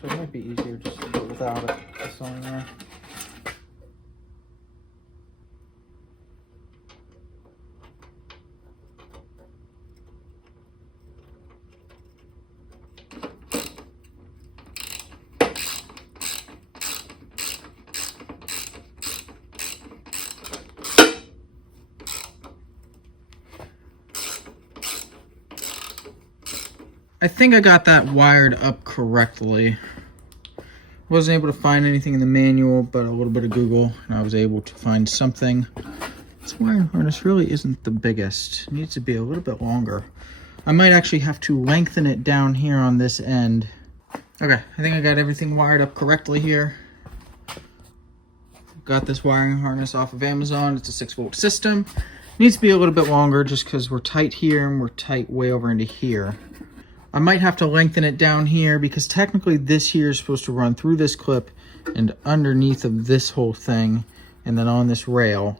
Actually, it might be easier just to do it without it. This on there. I think I got that wired up correctly. Wasn't able to find anything in the manual, but a little bit of Google, and I was able to find something. This wiring harness really isn't the biggest. It needs to be a little bit longer. I might actually have to lengthen it down here on this end. Okay, I think I got everything wired up correctly here. Got this wiring harness off of Amazon. It's a 6-volt system. Needs to be a little bit longer just because we're tight here and we're tight way over into here. I might have to lengthen it down here because technically this here is supposed to run through this clip and underneath of this whole thing and then on this rail.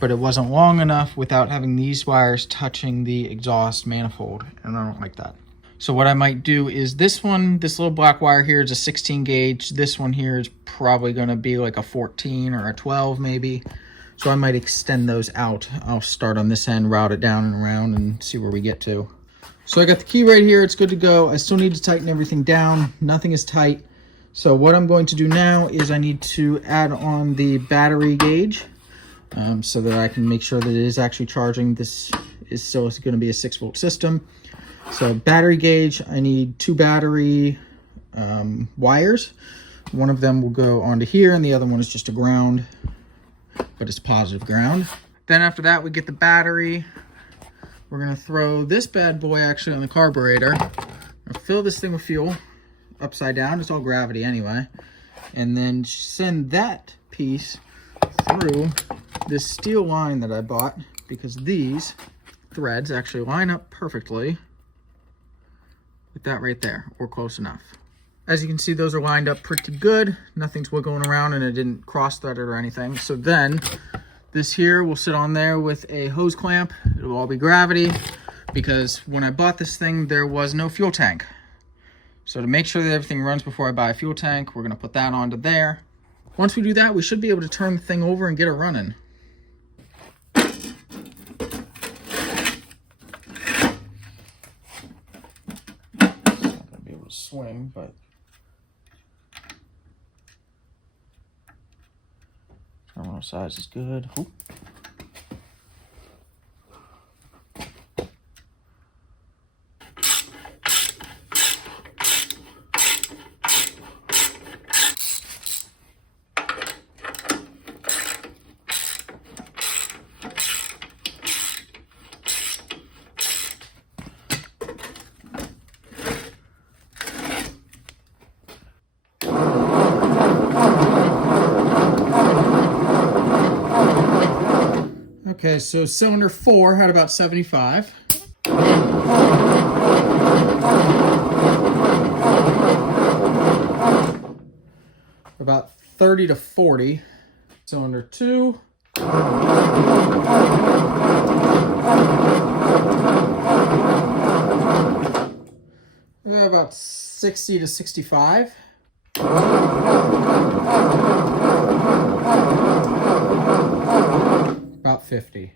But it wasn't long enough without having these wires touching the exhaust manifold, and I don't like that. So what I might do is this one, this little black wire here is a 16 gauge. This one here is probably going to be like a 14 or a 12 maybe. So I might extend those out. I'll start on this end, route it down and around and see where we get to. So I got the key right here. It's good to go. I still need to tighten everything down. Nothing is tight. So what I'm going to do now is I need to add on the battery gauge so that I can make sure that it is actually charging. This is still going to be a 6-volt system. So battery gauge, I need 2 battery wires. One of them will go onto here and the other one is just a ground, but it's positive ground. Then after that, we get the battery. We're gonna throw this bad boy actually on the carburetor. I'll fill this thing with fuel upside down. It's all gravity anyway. And then send that piece through this steel line that I bought because these threads actually line up perfectly with that right there, or close enough. As you can see, those are lined up pretty good. Nothing's wiggling around and it didn't cross thread it or anything. So then this here will sit on there with a hose clamp. It'll all be gravity because when I bought this thing, there was no fuel tank. So to make sure that everything runs before I buy a fuel tank, we're gonna put that onto there. Once we do that, we should be able to turn the thing over and get it running. It's not gonna be able to swing, but terminal size is good. Oop. Okay, so cylinder 4 had about 75. About 30 to 40. Cylinder 2. Yeah, about 60 to 65. About 50.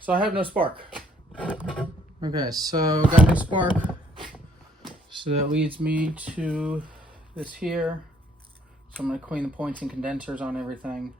So I have no spark. Okay, so got no spark. So that leads me to this here. So I'm gonna clean the points and condensers on everything.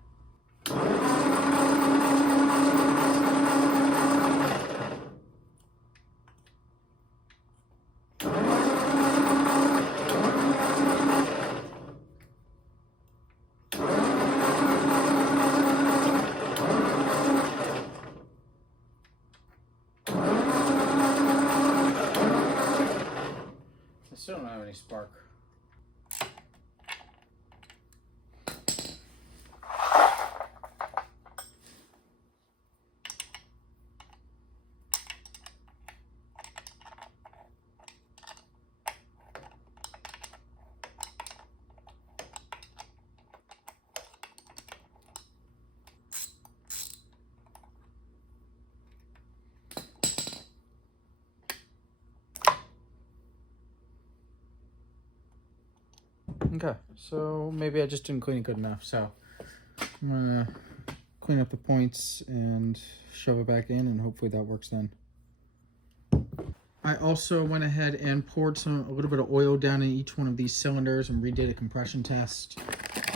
any spark. Okay, so maybe I just didn't clean it good enough, so I'm gonna clean up the points and shove it back in, and hopefully that works then. I also went ahead and poured a little bit of oil down in each one of these cylinders and redid a compression test.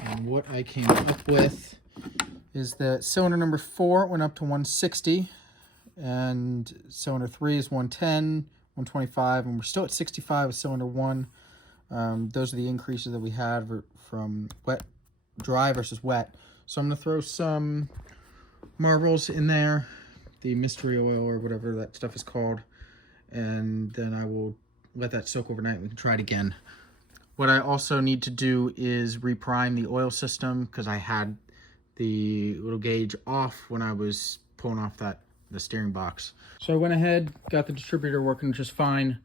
And what I came up with is that cylinder number 4 went up to 160, and cylinder 3 is 110, 125, and we're still at 65 with cylinder 1. Those are the increases that we had from dry versus wet. So I'm going to throw some marbles in there, the mystery oil or whatever that stuff is called, and then I will let that soak overnight and we can try it again. What I also need to do is reprime the oil system because I had the little gauge off when I was pulling off the steering box. So I went ahead, got the distributor working just fine.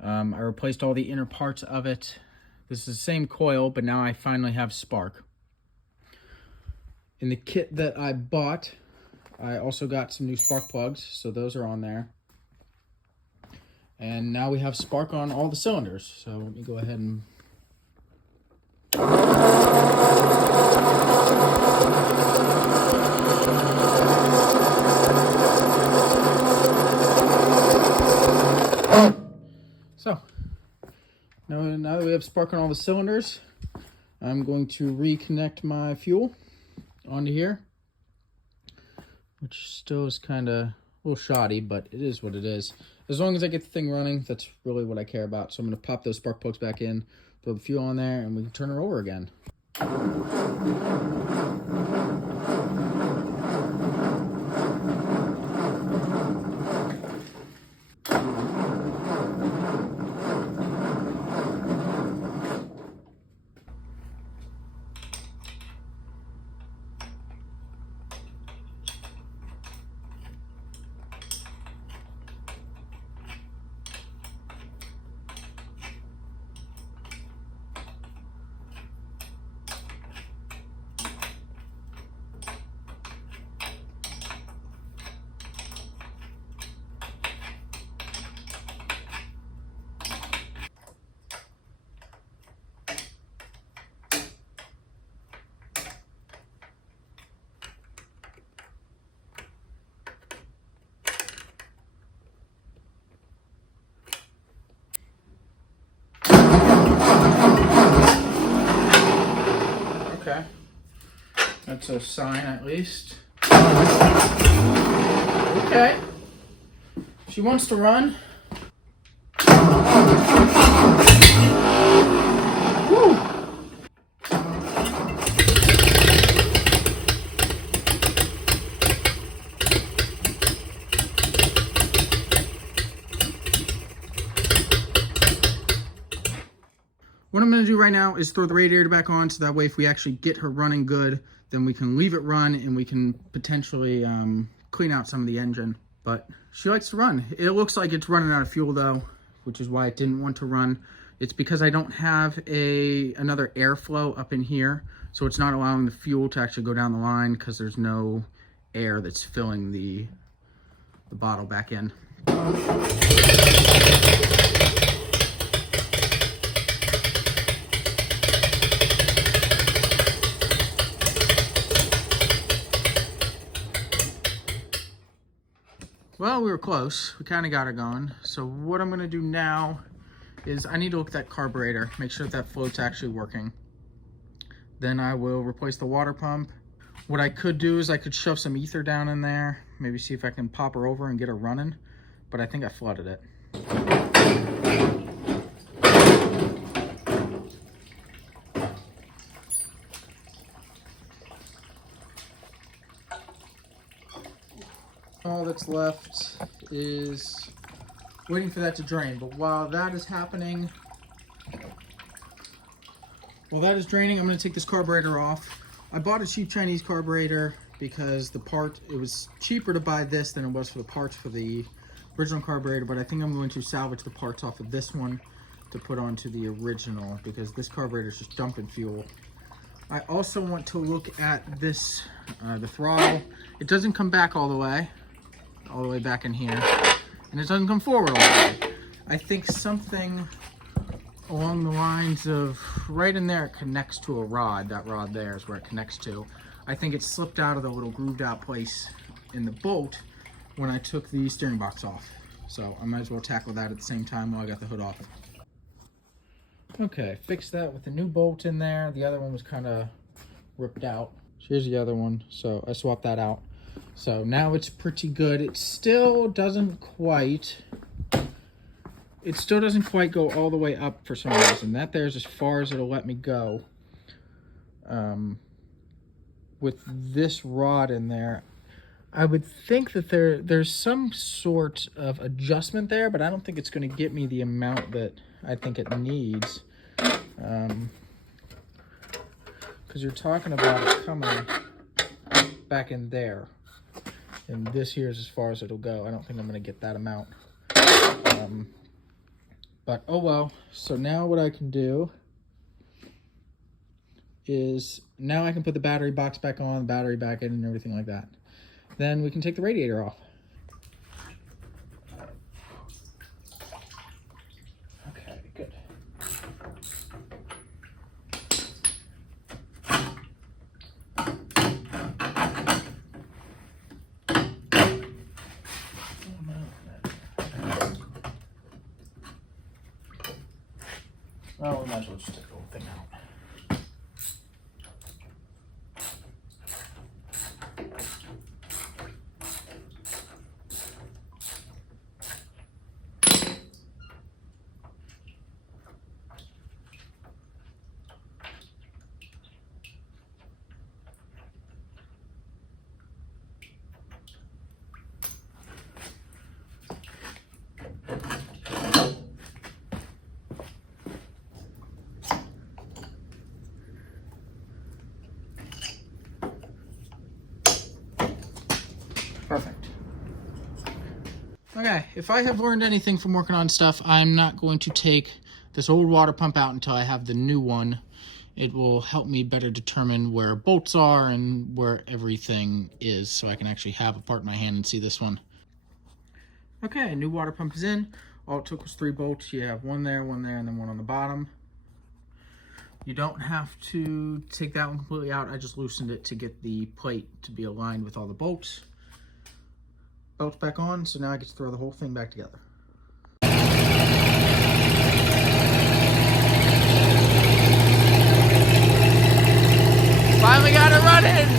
I replaced all the inner parts of it. This is the same coil, but now I finally have spark. In the kit that I bought, I also got some new spark plugs, so those are on there. And now we have spark on all the cylinders. So let me go ahead and... So, now that we have spark on all the cylinders, I'm going to reconnect my fuel onto here, which still is kind of a little shoddy, but it is what it is. As long as I get the thing running, that's really what I care about. So I'm going to pop those spark plugs back in, throw the fuel on there, and we can turn her over again. Okay, that's a sign at least. Okay, she wants to run. Woo! What I'm going to do right now is throw the radiator back on, so that way if we actually get her running good, then we can leave it run and we can potentially clean out some of the engine. But she likes to run. It looks like it's running out of fuel though, which is why it didn't want to run. It's because I don't have another airflow up in here, so it's not allowing the fuel to actually go down the line because there's no air that's filling the bottle back in. Well, we were close. We kind of got her going. So what I'm going to do now is I need to look at that carburetor, make sure that float's actually working. Then I will replace the water pump. What I could do is I could shove some ether down in there, maybe see if I can pop her over and get her running, but I think I flooded it. All that's left is waiting for that to drain. But while that is happening, While that is draining, I'm going to take this carburetor off. I bought a cheap Chinese carburetor because it was cheaper to buy this than it was for the parts for the original carburetor, but I think I'm going to salvage the parts off of this one to put onto the original because this carburetor is just dumping fuel. I also want to look at this, the throttle. It doesn't come back all the way back in here, and it doesn't come forward all the way. I think something along the lines of right in there, it connects to a rod. That rod there is where it connects to. I think it slipped out of the little grooved out place in the bolt when I took the steering box off. So I might as well tackle that at the same time while I got the hood off. Okay, fixed that with the new bolt in there. The other one was kind of ripped out. Here's the other one, so I swapped that out. So now it's pretty good. It still doesn't quite go all the way up for some reason. That there's as far as it'll let me go. With this rod in there, I would think that there's some sort of adjustment there, but I don't think it's going to get me the amount that I think it needs. Because you're talking about it coming back in there. And this here is as far as it'll go. I don't think I'm going to get that amount. But oh well. So now what I can do is now I can put the battery box back on, the battery back in, and everything like that. Then we can take the radiator off. Okay, good. Well, we might as well just take the whole thing out. Perfect. Okay, if I have learned anything from working on stuff, I'm not going to take this old water pump out until I have the new one. It will help me better determine where bolts are and where everything is, so I can actually have a part in my hand and see this one. Okay, new water pump is in. All it took was 3 bolts. You have one there, and then one on the bottom. You don't have to take that one completely out. I just loosened it to get the plate to be aligned with all the bolts. Bolts back on, so now I get to throw the whole thing back together. Finally got it running!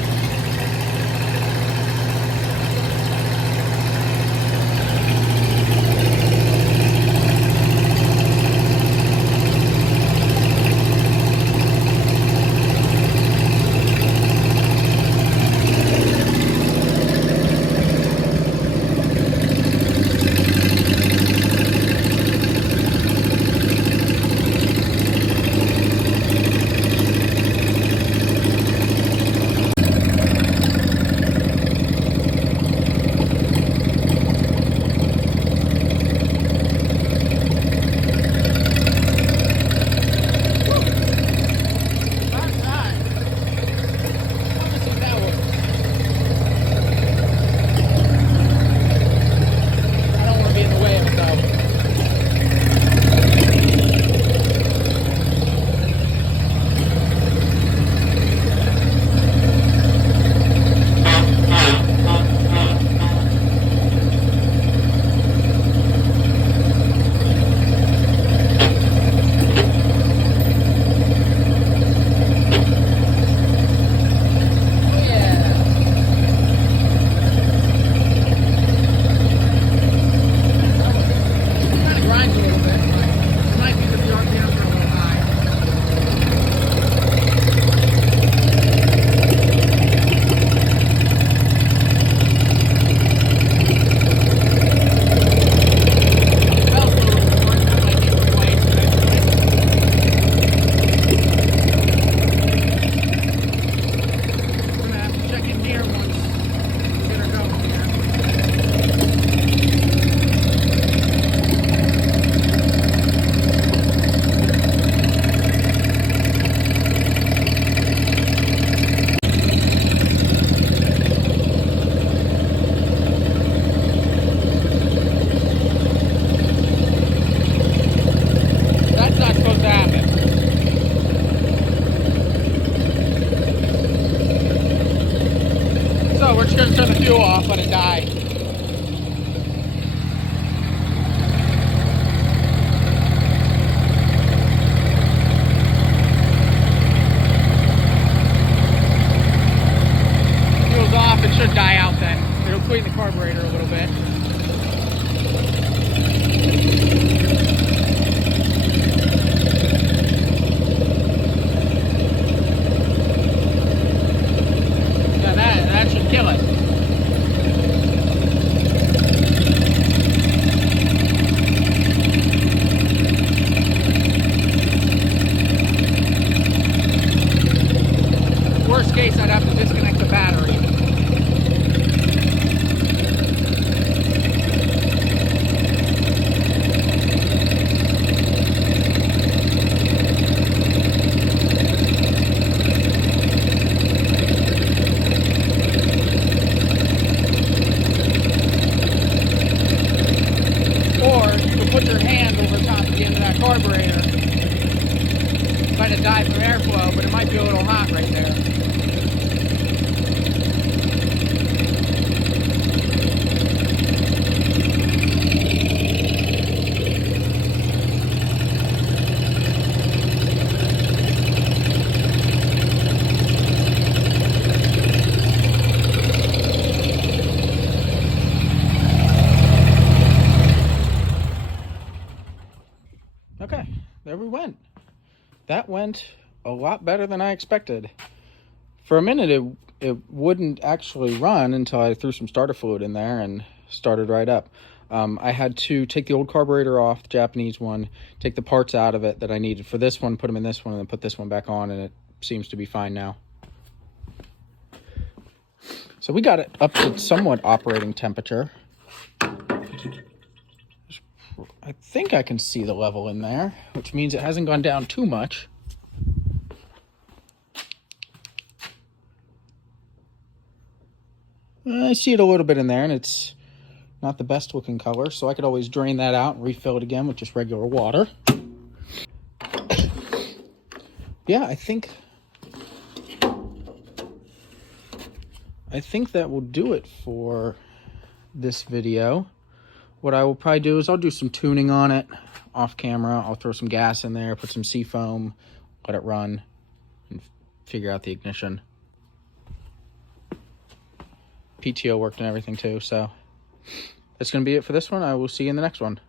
gonna turn the fuel off, let it die. Fuel's off, it should die out then. It'll clean the carburetor a little bit. Yeah, that should kill it. Worst case, I'd have to disconnect the battery. Or you can put your hand over top of the end of that carburetor. Let it die from airflow, but it might be a little hot right there. Okay, there we went. That went a lot better than I expected. For a minute, it wouldn't actually run until I threw some starter fluid in there and started right up. I had to take the old carburetor off, the Japanese one, take the parts out of it that I needed for this one, put them in this one, and then put this one back on, and it seems to be fine now. So we got it up to somewhat operating temperature. I think I can see the level in there, which means it hasn't gone down too much. I see it a little bit in there, and it's not the best looking color, so I could always drain that out and refill it again with just regular water. Yeah, I think that will do it for this video. What I will probably do is I'll do some tuning on it off camera. I'll throw some gas in there, put some seafoam, let it run, and figure out the ignition. PTO worked and everything too, so that's going to be it for this one. I will see you in the next one.